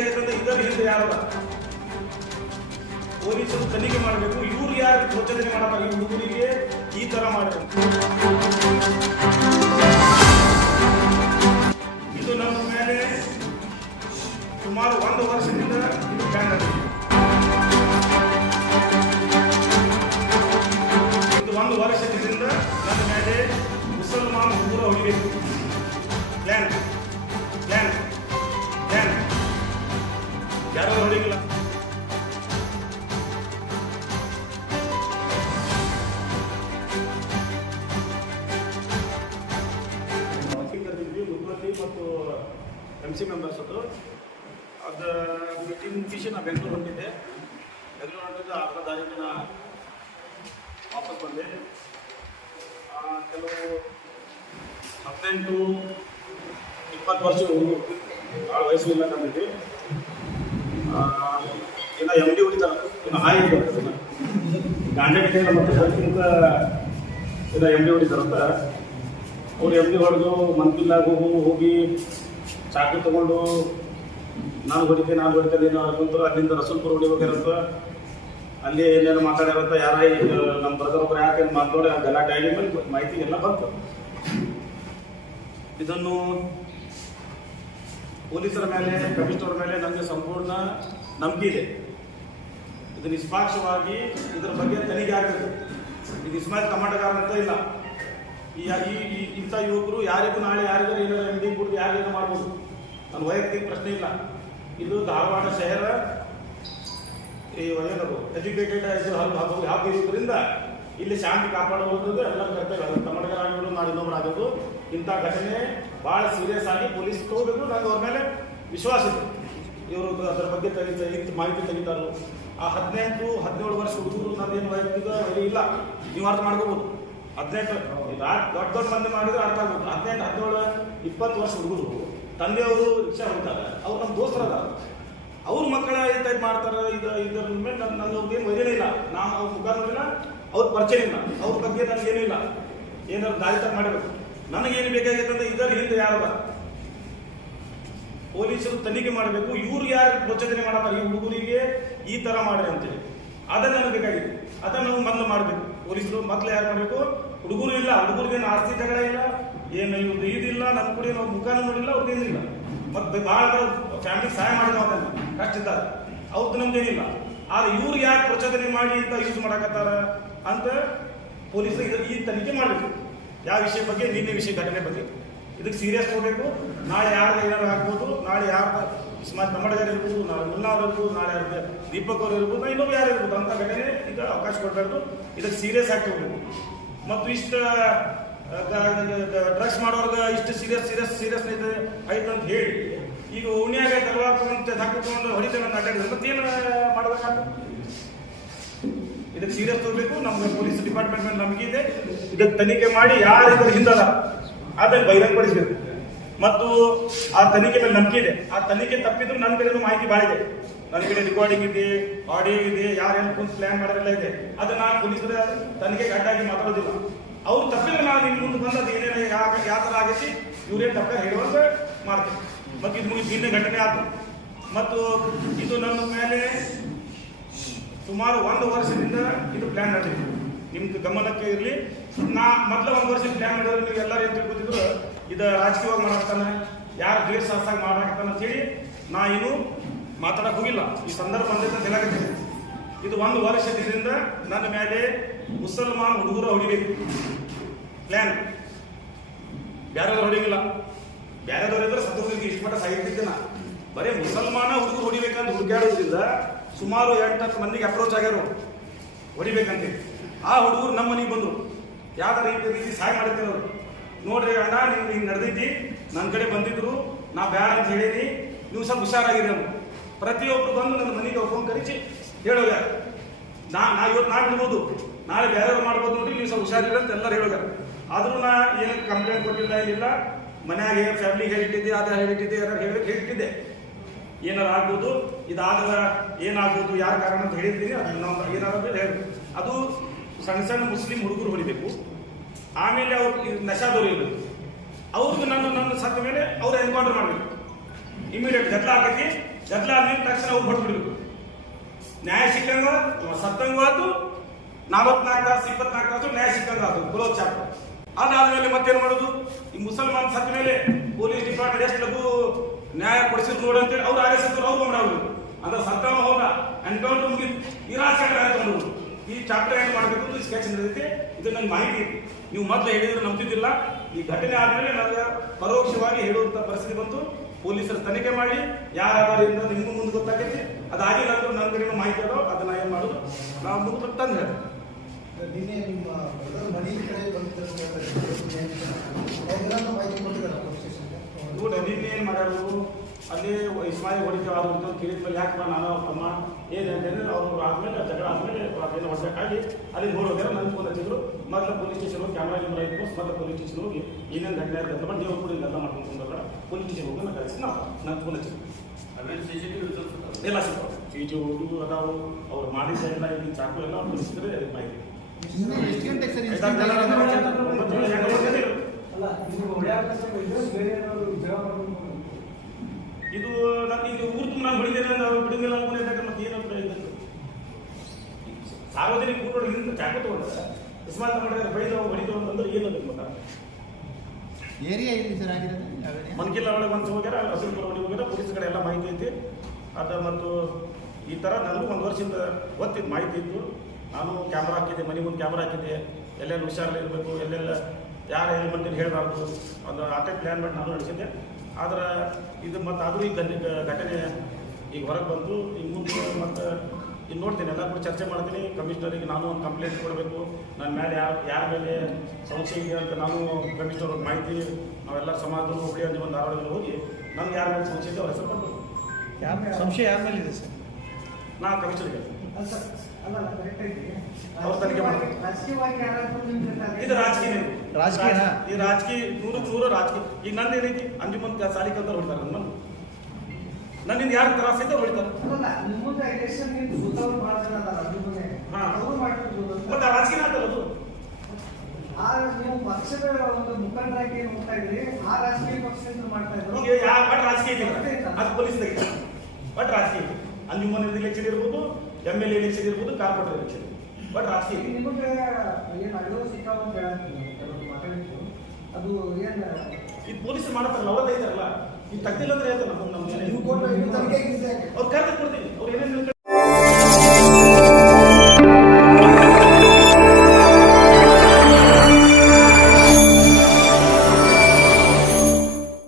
ಬೇಕಾಗಿರ್ತದೆ ಇದರ ಹಿಂದೆ ಯಾರಲ್ಲ? ಪೊಲೀಸರು ತನಿಖೆ ಮಾಡಬೇಕು. ಇವ್ರು ಯಾರು ಪ್ರಚೋದನೆ ಮಾಡಲ್ಲ? ಈ ಹುಡುಗರಿಗೆ ಈ ತರ ಮಾಡಬೇಕು. ಇದು ನಮ್ಮ ಮೇಲೆ ಸುಮಾರು ಒಂದು ವರ್ಷದಿಂದ ಇದು ಬ್ಯಾನ್ ಆಗಿದೆ. ಇದು ಒಂದು ವರ್ಷದಿಂದ ನನ್ನ ಮೇಲೆ ಮುಸಲ್ಮಾನ್ ಹುಡುಗರು ಹೊಡಿಬೇಕು ಪ್ಲ್ಯಾನ್ ಯಾರು ಹೊಡಿಗಿಲ್ಲ ಮುದ್ರಲ್ಲಿ ಮತ್ತು ಎಂ ಮೆಂಬರ್ಸ್ ಅದು. ಅದು ಮೀಟಿಂಗ್ ಮುಗಿಸಿ ನಾ ಬೆಂಗಳೂರು ಹೊಂಟಿದ್ದೆ. ಬೆಂಗಳೂರು ಹೊಂಟಿದ್ದು ಅರ್ಧ ವಾಪಸ್ ಬಂದೆ. ಕೆಲವು ಹದಿನೆಂಟು ಇಪ್ಪತ್ತು ವರ್ಷ ಭಾಳ ವಯಸ್ಸು ಇಲ್ಲ ನಮಗೆ ಇನ್ನು ಎಂ ಡಿ ಉಳಿತಾರ ಇನ್ನು ಇಲ್ಲ ಮತ್ತು ಹೆಲ್ತ್ಗಿಂತ ಇನ್ನು ಎಂ ಡಿ ಹೊಡಿತಾರಂತ ಅವ್ರು ಎಂ ಡಿ ಹೊಡೆದು ಮಂತಿಲ್ಲಾಗ ಹೋಗು, ಹೋಗಿ ಚಾಕು ತಗೊಂಡು ನಾನು ಹೊಡಿತೆ ನಾನು ಹೊಡಿತೇನೆ ಏನೋ ಅಂತ ಅಲ್ಲಿಂದ ರಸೂಲ್ಪುರ ಹೊಡಿಬೇಕಾರಂತ ಅಲ್ಲಿ ಏನೇನು ಮಾತಾಡ್ಯಾರಂತ, ಯಾರ ನಮ್ಮ ಬ್ರದರ್ ಒಬ್ಬರು ಯಾಕೆ ಮಾತಾಡಿ ಗಲಾಟೆ ಆಗಿ ಮಾಹಿತಿ ಎಲ್ಲ ಬಂತು. ಇದನ್ನು ಪೊಲೀಸರ ಮೇಲೆ, ಕಮಿಷನರ್ ಮೇಲೆ ನನಗೆ ಸಂಪೂರ್ಣ ನಂಬಿಕೆ ಇದೆ. ಇದು ನಿಷ್ಪಾಕ್ಷವಾಗಿ ಇದರ ಬಗ್ಗೆ ತನಿಖೆ ಆಗಬೇಕು ಇದು ಇಸ್ಮಾಯಿಲ್ ಕಮಾಂಡಗಾರ ಅಂತ ಇಲ್ಲ. ಈ ಇಂಥ ಯುವಕರು ಯಾರಿಗೂ ನಾಳೆ ಯಾರಿಗಾರು ಏನಾದ್ರು ಎಂ ಡಿ ಕುಡಿದು ಯಾರಿಗಾರು ಮಾಡ್ಬೋದು. ನನ್ನ ವೈಯಕ್ತಿಕ ಪ್ರಶ್ನೆ ಇಲ್ಲ. ಇದು ಧಾರವಾಡ ಶಹರ, ಈ ಏನದು ಎಜುಕೇಟೆಡ್ ಹಾಕೋದು ಯಾವ ಇಲ್ಲಿ ಶಾಂತಿ ಕಾಪಾಡುವಂಥದ್ದು ಎಲ್ಲ ಕರ್ತವ್ಯ. ಕನ್ನಡಗರ ಆಗಿರೋದು ನಾಳೆ ಇನ್ನೊಬ್ರು ಆಗೋದು ಇಂಥ ಘಟನೆ ಭಾಳ ಸೀರಿಯಸ್ ಆಗಿ ಪೊಲೀಸ್ ತಗೋಬೇಕು ನನಗೆ ಅವ್ರ ಮೇಲೆ ವಿಶ್ವಾಸ ಇದೆ. ಇವರು ಅದರ ಬಗ್ಗೆ ತೆಗಿತ ಇತ್ತು, ಮಾಹಿತಿ ತೆಗಿತಾರೋ. ಆ ಹದಿನೆಂಟು ಹದಿನೇಳು ವರ್ಷ ಹುಡುಗರು ನಂದೇನು ವೈಯಕ್ತಿಕ ಇಲ್ಲ. ನೀವು ಅರ್ಥ ಮಾಡ್ಕೋಬೋದು. ಹದಿನೆಂಟು ದೊಡ್ಡ ದೊಡ್ಡ ಮಂದಿ ಮಾಡಿದ್ರೆ ಅರ್ಥ ಆಗ್ಬೋದು. ಹದಿನೆಂಟು ಹದಿನೇಳು, ಇಪ್ಪತ್ತು ವರ್ಷ ಹುಡುಗರು, ತಂದೆಯವರು ರಿಕ್ಷಾ ಹೊಡಿತಾರೆ ಅವ್ರು ನಮ್ಮ ದೋಸ್ತರದ ಅವ್ರ ಮಕ್ಕಳ ಈ ಟೈಪ್ ಮಾಡ್ತಾರೆ ಇದು ಇದರ ಮೇಲೆ ನನ್ನ ಅವ್ರಿಗೇನು ವೈರ್ಯನೇ ಇಲ್ಲ. ನಾವು ಅವ್ರ ಮುಖ ನೋಡಿಲ್ಲ ಅವ್ರ ಪರಿಚಯ ಇಲ್ಲ. ಅವ್ರ ಬಗ್ಗೆ ನನಗೇನೂ ಇಲ್ಲ. ಏನಾದ್ರು ದಾರಿ ತಪ್ಪ ಮಾಡಿರ್ಬೇಕು. ನನಗೇನು ಬೇಕಾಗಿತ್ತು ಅಂದ್ರೆ ಇದರ ಹಿಂದೆ ಯಾರಲ್ಲ ಪೊಲೀಸರು ತನಿಖೆ ಮಾಡಬೇಕು. ಇವ್ರು ಯಾರು ಪ್ರಚೋದನೆ ಮಾಡಲ್ಲ ಈ ಹುಡುಗರಿಗೆ ಈ ತರ ಮಾಡ್ರಿ ಅಂತೇಳಿ. ಅದನ್ನ ನನಗೆ ಬೇಕಾಗಿದೆ. ಅದನ್ನ ನಾವು ಮೊದಲು ಮಾಡಬೇಕು. ಪೊಲೀಸರು ಮೊದಲು ಯಾರು ಮಾಡಬೇಕು? ಹುಡುಗರು ಇಲ್ಲ. ಹುಡುಗರಿಗೆ ಆಸ್ತಿ ಜಗಳ ಇಲ್ಲ? ಏನು ಇವ್ರದ್ದು ಇದಿಲ್ಲ ನನ್ನ ಕೂಡ ನಾವು ಮುಖಾನು ನೋಡಿಲ್ಲ ಅವ್ರಿಗೇನಿಲ್ಲ ಮತ್ತೆ ಭಾಳ ಫ್ಯಾಮಿಲಿ ಸಹಾಯ ಮಾಡಿದ್ರು ಅದನ್ನ ಕಷ್ಟ ಅವಕ್ಕೆ ಅವ್ರದ್ದು ನಮ್ದೇನಿಲ್ಲ ಆದ್ರೆ ಇವ್ರು ಯಾಕೆ ಪ್ರಚೋದನೆ ಮಾಡಿ ಅಂತ ಯೂಸ್ ಮಾಡಕತ್ತಾರ ಅಂತ ಪೊಲೀಸರು ಈ ತನಿಖೆ ಮಾಡಬೇಕು. ಯಾವ ವಿಷಯ ಬಗ್ಗೆ, ನಿನ್ನೆ ವಿಷಯ, ಘಟನೆ ಬಗ್ಗೆ. ಇದಕ್ಕೆ ಸೀರಿಯಸ್ ತಗೋಬೇಕು ನಾಳೆ ಯಾರು ಏನಾದ್ರು ಆಗ್ಬೋದು, ನಾಳೆ ಯಾರು ಇಸ್ಮಾತ್ ನಮ್ಮಡಗಾರ ಇರ್ಬೋದು, ನಾಳೆ ಮುಲ್ಲಾರ್ ಇರ್ಬೋದು, ನಾಳೆ ಯಾರು ದೀಪಕ್ ಅವ್ರು ಇರ್ಬೋದು ನಾ ಇನ್ನೊಬ್ರು ಯಾರು ಇರ್ಬೋದು ಅಂತ ಘಟನೆ ಈಗ ಅವಕಾಶ ಕೊಡಬಾರ್ದು. ಇದಕ್ಕೆ ಸೀರಿಯಸ್ ಆಗಿ ತಗೋಬೇಕು. ಮತ್ತು ಇಷ್ಟ ಡ್ರಗ್ಸ್ ಮಾಡೋರ್ಗೆ ಇಷ್ಟು ಸೀರಿಯಸ್ ಸೀರಿಯಸ್ ಸೀರಿಯಸ್ ಐತೆ ಆಯ್ತು ಅಂತ ಹೇಳಿ. ಈಗ ಉಣ್ಯಾಗ ತಲವಾರ್ ತಗೊಂಡು ಹಾಕಿಕೊಂಡು ಹೊಡಿತೇವೆ ಅಂತ ಅಡ್ಡಾಡಿದ್ರೆ ಮತ್ತೇನು ಮಾಡ್ಬೇಕಾಗ್ತದೆ? ಇದಕ್ಕೆ ಸೀರಿಯಸ್ ತಗೋಬೇಕು. ನಮ್ಮ ಪೊಲೀಸ್ ಡಿಪಾರ್ಟ್ಮೆಂಟ್ ಮೇಲೆ ನಂಬಿಕೆ ಇದೆ. ಇದಕ್ಕೆ ತನಿಖೆ ಮಾಡಿ ಯಾರು ಇದ್ರ ಹಿಂದದ ಅದನ್ನು ಬಹಿರಂಗಪಡಿಸಬೇಕು. ಮತ್ತು ಆ ತನಿಖೆ ಮೇಲೆ ನಂಬಿಕೆ ಇದೆ. ಆ ತನಿಖೆ ತಪ್ಪಿದ್ರು ನನ್ನ ಕಡೆ ಮಾಹಿತಿ ಭಾಳ ಇದೆ ನನ್ನ ಕಡೆ ರೆಕಾರ್ಡಿಂಗ್ ಇದೆ ಆಡಿಯೋ ಇದೆ ಯಾರೇನು ಕುಂತು ಪ್ಲಾನ್ ಮಾಡೋರೆಲ್ಲ ಇದೆ. ಅದನ್ನ ನಾನು ಪೊಲೀಸರ ತನಿಖೆ ಅಡ್ಡಾಗಿ ಮಾತಾಡೋದಿಲ್ಲ. ಅವ್ರು ತಪ್ಪಿದ್ರೆ ನಾನು ನಿಮ್ಮ ಮುಂದೆ ಬಂದು ಅದು ಏನೇನು ಯಾಕೆ ಯಾವ ಥರ ಆಗೈತಿ ಇವ್ರೇನು ತಪ್ಪ ಹೇಳುವಂತ ಮಾಡ್ತೀನಿ. ಮತ್ತು ಇದು ಮುಗಿದು ಘಟನೆ ಆಯ್ತು ಮತ್ತು ಇದು ನನ್ನ ಮೇಲೆ ಸುಮಾರು ಒಂದು ವರ್ಷದಿಂದ ಇದು ಪ್ಲಾನ್ ಮಾಡಿದ್ವಿ ನಿಮ್ಗೆ ಗಮನಕ್ಕೆ ಇರಲಿ. ನಾ ಮೊದಲ ಒಂದು ವರ್ಷ ಪ್ಲಾನ್ ಮಾಡಿದ್ರೆ ನೀವು ಎಲ್ಲರೂ ಏನು ತಿಳ್ಕೊತಿದ್ರು, ಇದು ರಾಜಕೀಯವಾಗಿ ಮಾಡಾಕ್ತಾನೆ ಯಾರು ದ್ವೇಷ ಸಾಸಾಗಿ ಮಾಡಾಕ್ತಾನೆ ಅಂತೇಳಿ ನಾ ಏನು ಮಾತಾಡಕ್ ಹೋಗಿಲ್ಲ. ಈ ಸಂದರ್ಭ ಬಂದಿದ್ದ ಹೇಳಕತ್ತೀನಿ ಇದು ಒಂದು ವರ್ಷದಿಂದ ನನ್ನ ಮೇಲೆ ಮುಸಲ್ಮಾನ್ ಹುಡುಗರು ಹೊಡಿಬೇಕು. ಪ್ಲಾನ್ ಬೇರೆದವ್ರು ಹೊಡಿಗಿಲ್ಲ ಬೇರೆದವ್ರು ಇದ್ರೆ ಸತ್ತೋಗಿಗೆ ಇಷ್ಟು ಮಟ್ಟ ಸಾಹಿತ್ಯಕ್ಕೆ ನಾ. ಬರೀ ಮುಸಲ್ಮಾನ ಹುಡುಗರು ಹೊಡಿಬೇಕಂತ ಹುಡುಕಾಡೋದ್ರಿಂದ ಸುಮಾರು ಎಂಟು ಹತ್ತು ಮಂದಿಗೆ ಅಪ್ರೋಚ್ ಆಗ್ಯಾರ. ಹೊಡಿಬೇಕಂತೆ. ಆ ಹುಡುಗರು ನಮ್ಮ ಮನೆಗೆ ಬಂದರು. ಯಾವ್ದಾರ ರೀತಿ ರೀತಿ ಸಹಾಯ ಮಾಡಿರ್ತೀನಿ ಅವರು. ನೋಡ್ರಿ ಅಣ್ಣ ನೀವು ಹಿಂಗೆ ನಡೆದೈತಿ. ನನ್ನ ಕಡೆ ಬಂದಿದ್ರು. ನಾ ಬ್ಯಾರ ಅಂತ ಹೇಳೀನಿ. ನೀವು ಸ್ವಲ್ಪ ಹುಷಾರಾಗಿರಿ ಅಂತ ಪ್ರತಿಯೊಬ್ಬರು ಬಂದು ನನ್ನ ಮನೆಗೆ ಫೋನ್ ಕರಿಸಿ ಹೇಳೋಗ. ನಾ ನಾ ಇವತ್ತು ನಾ ಬಿಡ್ಬೋದು ನಾಳೆ ಬೇರೆಯವ್ರು ಮಾಡ್ಬೋದು ನೋಡಿ, ನೀವು ಸ್ವಲ್ಪ ಹುಷಾರಿಲ್ಲ ಅಂತ ಎಲ್ಲರೂ ಹೇಳೋಗ. ಆದರೂ ನಾ ಏನು ಕಂಪ್ಲೇಂಟ್ ಕೊಟ್ಟಿಲ್ಲ ಇಲ್ಲ ಮನ್ಯಾಗ ಫ್ಯಾಮಿಲಿಗೆ ಹೇಳಿಟ್ಟಿದ್ದೆ ಅದ ಹೇಳಿಟ್ಟಿದ್ದೆ ಯಾರು ಹೇಳಿ ಹೇಳಿಟ್ಟಿದ್ದೆ. ಏನಾರು ಆಗ್ಬೋದು ಇದಾದ್ರ ಏನಾಗ್ಬೋದು, ಯಾರ ಕಾರಣ ಅಂತ ಹೇಳಿರ್ತೀನಿ ಅದನ್ನ ನಾವು ಏನಾದ್ರು ಹೇಳಿ. ಅದು ಸಣ್ಣ ಸಣ್ಣ ಮುಸ್ಲಿಂ ಹುಡುಗರು ಹೊಡಿಬೇಕು. ಆಮೇಲೆ ಅವ್ರು ನಶಾ ಇರಬೇಕು. ಅವ್ರಿಗೆ ನನ್ನ ನನ್ನ ಸತ್ತ ಮೇಲೆ ಅವ್ರು ಎನ್ಕೌಂಟರ್ ಮಾಡಬೇಕು. ಇಮಿಡಿಯೇಟ್ ಗದ್ದಲ ಹಾಕಿ ಗದ್ದಲ ಆದ್ಮೇಲೆ ತಕ್ಷಣ ಅವ್ರು ಹೊಡ್ಬಿಡ್ಬೇಕು ನ್ಯಾಯ ಸಿಕ್ಕಂಗ ಸತ್ತಂಗ ಆಯ್ತು, ನಲವತ್ನಾಲ್ಕು ತಾಸು ಇಪ್ಪತ್ನಾಲ್ಕು ತಾಸು ನ್ಯಾಯ ಸಿಕ್ಕಂಗ ಅದು ಗುಲೋ ಚಾಪ್ಟರ್ ಅದಾದ್ಮೇಲೆ ಮತ್ತೇನು ಮಾಡೋದು? ಈ ಮುಸಲ್ಮಾನ್ ಸತ್ತ ಮೇಲೆ ಪೊಲೀಸ್ ಡಿಪಾರ್ಟ್ಮೆಂಟ್ ಎಷ್ಟು ಲಘು ನ್ಯಾಯ ಕೊಡಿಸಿದ್ರು ನೋಡಿ ಅಂತೇಳಿ ಅವ್ರು ಆದೇಶ ಅವ್ರು ಮಾಡೋದು ಅಂದ್ರೆ ಸತ್ತಮ ಹೋದ ಎನ್ಕೌಂಟರ್ ಈ ರಾಜಕಾರಣ ತಗೊಂಡು ಈ ಚಾಪ್ಟರ್ ಏನು ಮಾಡಬೇಕು ಈ ಸ್ಕೆಚ್ ನಡೆದಿದೆ ಇದು ನನ್ನ ಮಾಹಿತಿ. ನೀವು ಮೊದಲು ಹೇಳಿದ್ರೆ ನಂಬ್ತಿದ್ದಿಲ್ಲ. ಈ ಘಟನೆ ಆದಮೇಲೆ ನನಗೆ ಪರೋಕ್ಷವಾಗಿ ಹೇಳುವಂತ ಪರಿಸ್ಥಿತಿ ಬಂತು. ಪೊಲೀಸರು ತನಿಖೆ ಮಾಡಿ ಯಾರಾದ್ರೂ ಇಂದ ನಿಮ್ಗೂ ಮುಂದೆ ಗೊತ್ತಾಗೈತಿ. ಅದಾಗಿಲ್ಲ ಅಂದ್ರೆ ನನ್ನ ಕಡೆ ಮಾಹಿತಿ ಅದೋ ಅದನ್ನ ಏನ್ ಮಾಡೋದು? ನಾವು ಮುಂದೆ ತಂದು ಹೇಳ್ತೀವಿ ನಿನ್ನೆ ನಿಮ್ಮ ಮನೆ ಕಡೆ ಬಂದಿದ್ದಾರೆ ಅವ್ರೆಲ್ಲ ಮಾಹಿತಿ ಕೊಟ್ಟಿದ್ದಾರೆ ಪೊಲೀಸ್ ಸ್ಟೇಷನ್ಗೆ ನೋಡಿ ನಿನ್ನೆ ಏನು ಮಾಡ್ಯಾರು ಅಲ್ಲಿ ಇಸ್ಮಾಯಿಲ್ ಹೊಡಿತಾವ ಅಂತ ಕೇಳಿದ ಮೇಲೆ ಯಾಕಪ್ಪ ನಾನು ಅವ್ರ ತಮ್ಮ ಏನಂತಂದ್ರೆ ಅವರು ಆದ್ಮೇಲೆ ಜಗಳ ಆದ್ಮೇಲೆ ಅದನ್ನು ಹೊಡ್ಬೇಕಾಗಿ ಅಲ್ಲಿ ನೋಡೋದ್ರೆ ನನ್ನ ಫೋನ್ ಹಚ್ಚಿದ್ರು. ಮೊದಲು ಪೊಲೀಸ್ ಸ್ಟೇಷನ್ ಹೋಗಿ ಕ್ಯಾಮ್ರಾ ಗಿಮ್ರಾ ಇತ್ತು ಮೊದಲು ಪೊಲೀಸ್ ಸ್ಟೇಷನ್ ಹೋಗಿ ಏನೇನು ಘಟನೆ ಆಗುತ್ತೆ ಬಟ್ ನೀವು ಕೂಡ ಇಲ್ಲೆಲ್ಲ ಮಾಡ್ಕೊಂಡು ಬಂದಾಗ ಪೊಲೀಸ್ ಸ್ಟೇಷನ್ ಹೋಗಿ ನಾನು ಕಳಿಸಿ ನಾವು ನನ್ನ ಫೋನ್ ಹಚ್ಚಿದ್ರು ಎಲ್ಲ ಸಿಗ್ತಾವೆ ಚೀಟಿ ಹೋಗಿ ಅದಾವು ಅವ್ರು ಮಾಡಿದ ಎಲ್ಲ ಇಲ್ಲಿ ಚಾಕು ಎಲ್ಲ ತೋರಿಸಿದ್ರೆ ಮಾಹಿತಿ ಎಷ್ಟು ಇದು ನನಗೆ ಇದು ಊರು ತುಂಬ ನಾನು ಹೊಡಿತೇನೆ ನಾವು ಬಿಡುಗಲ್ಲ ಅನ್ಕೊಂಡಿದ್ದಾಗ ಮತ್ತೆ ಏನು ಹೇಳಿದ್ರು ಸಾರ್ವಜನಿಕ ಊರು ಹಿಂದೆ ಚಾಕು ತಗೊಂಡ್ರೆ ಇಸ್ಮಾಲ್ ಮಾಡಿದ್ರೆ ಬೈದು ಹೊಡಿತು ಅಂತಂದ್ರೆ ಏನು ಗೊತ್ತಾ ಏರಿಯಾ ಎಲ್ಲಿ ಸರ್ ಆಗಿರೋದು? ಮನ್ಕಿಲ್ಲ ಒಳಗೆ ಒಂದು ಹೋಗ್ಯಾರ ಹಸಿರು ಒಳಗೆ ಹೋಗ್ಯಾರ ಪೊಲೀಸ್ ಕಡೆ ಎಲ್ಲ ಮಾಹಿತಿ ಐತಿ. ಅದ ಮತ್ತು ಈ ಥರ ನನಗೂ ಒಂದು ವರ್ಷದಿಂದ ಗೊತ್ತಿದ್ದು ಮಾಹಿತಿ ಇತ್ತು. ನಾನು ಕ್ಯಾಮ್ರಾ ಹಾಕಿದ್ದೆ ಮನೆ ಮುಂದೆ ಕ್ಯಾಮ್ರಾ ಹಾಕಿದ್ದೆ. ಎಲ್ಲೆಲ್ಲಿ ಹುಷಾರಲ್ಲಿ ಇರಬೇಕು ಎಲ್ಲೆಲ್ಲ ಯಾರ ಹೆಲ್ಮೆಟ್ ಹೇಳಬಾರ್ದು. ಅದು ಆಟೆ ಪ್ಲ್ಯಾನ್ ಮಾಡಿ ನಾನು ನಡೆಸಿದ್ದೆ. ಆದ್ರೆ ಇದು ಮತ್ತು ಅದು ಈ ಘಟನೆ ಘಟನೆ ಈಗ ಹೊರಗೆ ಬಂತು ಈಗ ಮುಂದೆ ಮತ್ತು ಇನ್ನು ನೋಡ್ತೀನಿ ಎಲ್ಲ ಕೂಡ ಚರ್ಚೆ ಮಾಡ್ತೀನಿ. ಕಮಿಷನರಿಗೆ ನಾನು ಒಂದು ಕಂಪ್ಲೇಂಟ್ ಕೊಡಬೇಕು. ನನ್ನ ಮೇಲೆ ಯಾರು ಯಾರ ಮೇಲೆ ಸಂಶಯ ಇದೆ ಅಂತ ನಾನು ಕಮಿಷನರ್ ಅವ್ರಿಗೆ ಮಾಹಿತಿ ನಾವೆಲ್ಲ ಸಮಾಜದ ಹುಬ್ಳಿ ಅಂತ ಒಂದು ಧಾರವಾಡದಲ್ಲಿ ಹೋಗಿ ನಮ್ಗೆ ಯಾರ ಮೇಲೆ ಸಂಶಯ ಇದೆ ಅವ್ರ ಹೆಸರು ಕೊಡಬೇಕು ಯಾವ ಸಂಶಯ ಯಾರ ಮೇಲೆ ಇದೆ ಸರ್? ನಾ ಕಮಿಷನರ್ಗೆ ಅವ್ರ ಸರ್, ಅಲ್ಲ ಕರೆಕ್ಟ್ ಐತಿ ಅವ್ರು ತನಿಖೆ ಮಾಡ್ತೀವಿ ಇದು ರಾಜಕೀಯ ರಾಜಕೀಯನಾ? ಈ ರಾಜಕೀಯ ನೂರು ನೂರು ರಾಜಕೀಯ. ಈಗ ನಂದು ಏನೈತಿ? ಅಂಜುಮನ್ ಸಾಲಿ ಕಲ್ತಾರೆ ಹೊಡಿತಾರೆ ನನ್ನ ನನ್ನಿಂದ ಯಾರು ತ್ರಾಸ ಇದ್ದ ಹೊಡಿತಾರೆ? ಮತ್ತೆ ಆ ರಾಜಕೀಯ ಅಂತಲ್ಲ ಅದು? ಆ ನೀವು ಪಕ್ಷದ ಒಂದು ಮುಖಂಡರಾಗಿ ಏನ್ ಹೋಗ್ತಾ ಇದ್ರಿ ಆ ರಾಜಕೀಯ ಪಕ್ಷದಿಂದ ಮಾಡ್ತಾ ಇದ್ರು. ಈಗ ಯಾವ ಬಟ್ ರಾಜಕೀಯ ಅದು ಪೊಲೀಸ್ ಬಟ್ ರಾಜಕೀಯ ಅಂಜುಮನ್ ಎಲೆಕ್ಷನ್ ಇರ್ಬೋದು ಎಂ ಎಲ್ ಎಲೆಕ್ಷನ್ ಇರ್ಬೋದು ಕಾರ್ಪೊರೇಟರ್ ಎಲೆಕ್ಷನ್ ಬಟ್ ರಾಜಕೀಯ ನಿಮಗೆ ಏನ್ ಅಡಿಯೋ ಸಿಕ್ಕಾವ ಅಂತ ಹೇಳ್ತೀನಿ ಅದು ಏನು ಇದು ಪೊಲೀಸರು ಮಾಡ್ತಾರೆ ನವತ್ತೈದರಲ್ಲ ಇದು ತಗ್ದಿಲ್ಲ ಅಂದ್ರೆ ಹೇಳ್ತಾರೆ ನಮ್ಮ ನಮ್ಮ ಅವ್ರು ಕರೆದು ಕೊಡ್ತೀನಿ ಅವ್ರು ಏನೇನು